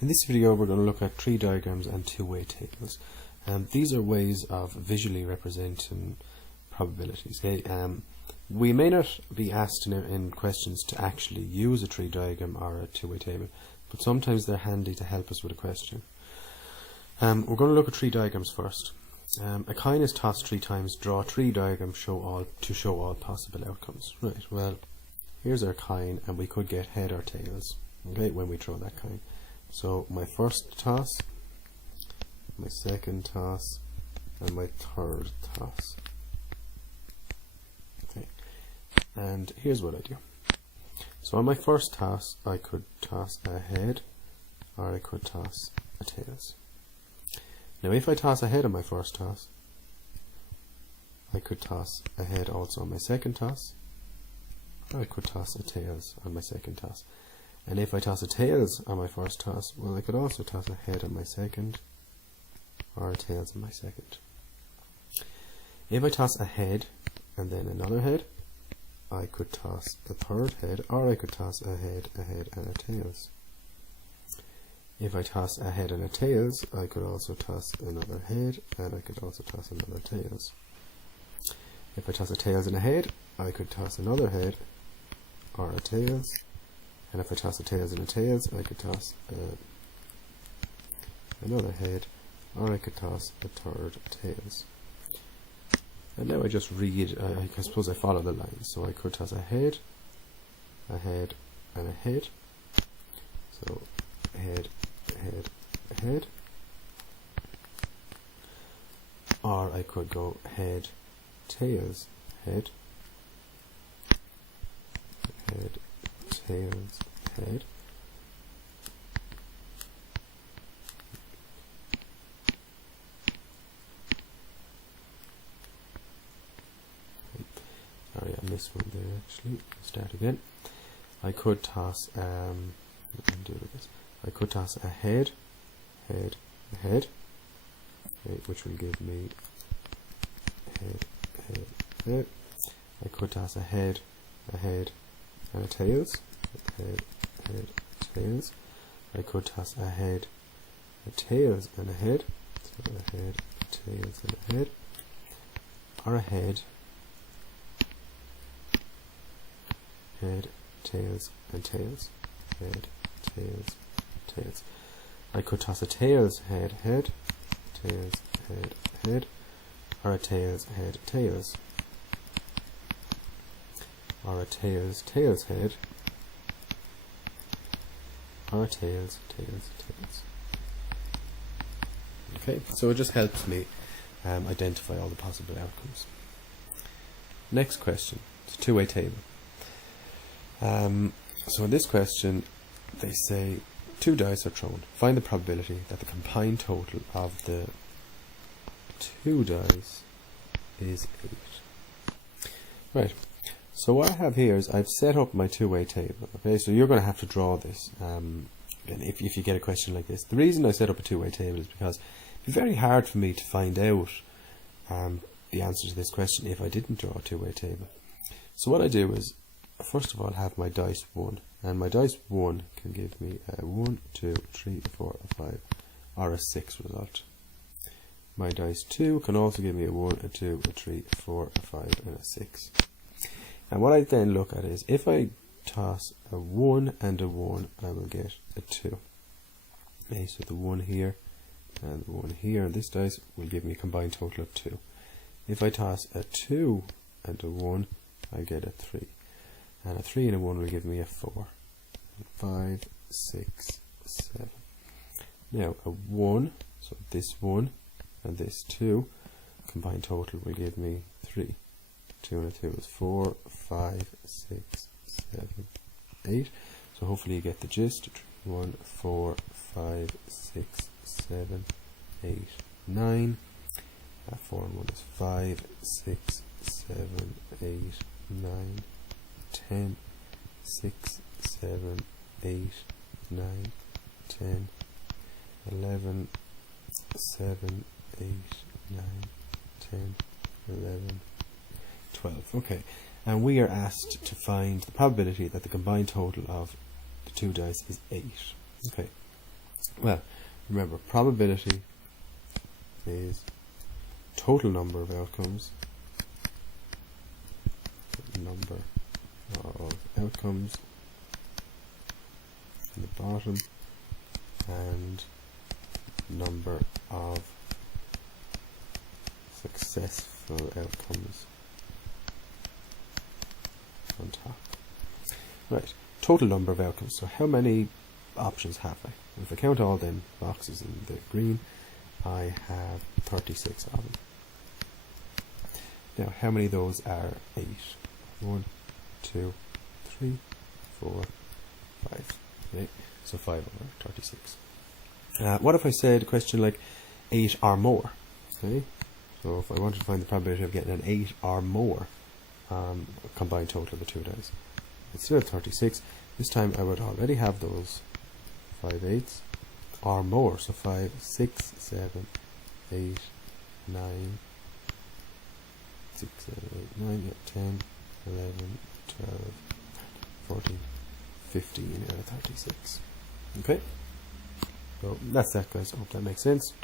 In this video we're going to look at tree diagrams and two-way tables. These are ways of visually representing probabilities. Okay? We may not be asked in questions to actually use a tree diagram or a two-way table, but sometimes they're handy to help us with a question. We're going to look at tree diagrams first. A coin is tossed 3 times. Draw a tree diagram to show all possible outcomes. Right, well, here's our coin, and we could get head or tails, okay, when we throw that coin. So my first toss, my second toss, and my third toss. Okay, and here's what I do. So on my first toss, I could toss a head, or I could toss a tails. Now if I toss a head on my first toss, I could toss a head also on my second toss, or I could toss a tails on my second toss. And if I toss a tails on my first toss, well, I could also toss a head on my second, or a tails on my second. If I toss a head and then another head, I could toss the third head, or I could toss a head, and a tails. If I toss a head and a tails, I could also toss another head, and I could also toss another tails. If I toss a tails and a head, I could toss another head, or a tails. And if I toss a tails and a tails, I could toss another head, or I could toss a third tails. And now I just read, I suppose I follow the lines. So I could toss a head, and a head. So head, head, head. Or I could go head, tails, head, head, tails, head. Sorry, I missed one there actually. Start again. I could toss I could toss a head, head, head, okay, which will give me head, head, head. I could toss a head, and a tails, head, head, tails. I could toss a head, a tails, and a head, so a head, tails, and a head, or a head, tails, and tails, head, tails, tails. I could toss a tails, head, tails, head, or a tails, head, tails, or a tails, head, or a tails, tails. Okay, so it just helps me identify all the possible outcomes. Next question, it's a two-way table. So in this question, they say 2 dice are thrown. Find the probability that the combined total of the 2 dice is 8. Right. So what I have here is I've set up my two-way table. Okay, so you're going to have to draw this. Again, if you get a question like this, the reason I set up a two-way table is because it'd be very hard for me to find out the answer to this question if I didn't draw a two-way table. So what I do is, first of all, have my dice 1, and my dice 1 can give me a 1, 2, 3, 4, 5, or a 6 result. My dice 2 can also give me a 1, a 2, a 3, a 4, a 5, and a 6. And what I then look at is, if I toss a 1 and a 1, I will get a 2. Okay, so the 1 here and the 1 here on this dice will give me a combined total of 2. If I toss a 2 and a 1, I get a 3. And a 3 and a 1 will give me a 4. 5, 6, 7. Now a 1, so this 1 and this 2, combined total will give me 3. 2 and a 2 is 4, 5, 6, 7, 8. So hopefully you get the gist. 1, 4, 5, 6, 7, 8, 9. 4 and 1 is 5, 6, 7, 8, 9, 10, 6, 7, 8, 9, 10, 11, 7, 8, 9, 10, 11, 12. Okay, and we are asked to find the probability that the combined total of the 2 dice is 8. Okay, Well, remember, probability is total number of outcomes. Number of outcomes in the bottom, and number of successful outcomes on top. Right, total number of outcomes. So how many options have I? If I count all them boxes in the green, I have 36 of them. Now, how many of those are 8? 1, 2, 3, 4, 5. Okay, so 5 over 36. What if I said a question like 8 or more? Okay, so if I wanted to find the probability of getting an 8 or more combined total of the two dice, it's still 36. This time I would already have those 5 8s or more. So 5, 6, 7, 8, 9, 6, 7, 8, 9, 10, 11, 12, 14, 15 out of 36. Okay, so that's that, guys. I hope that makes sense.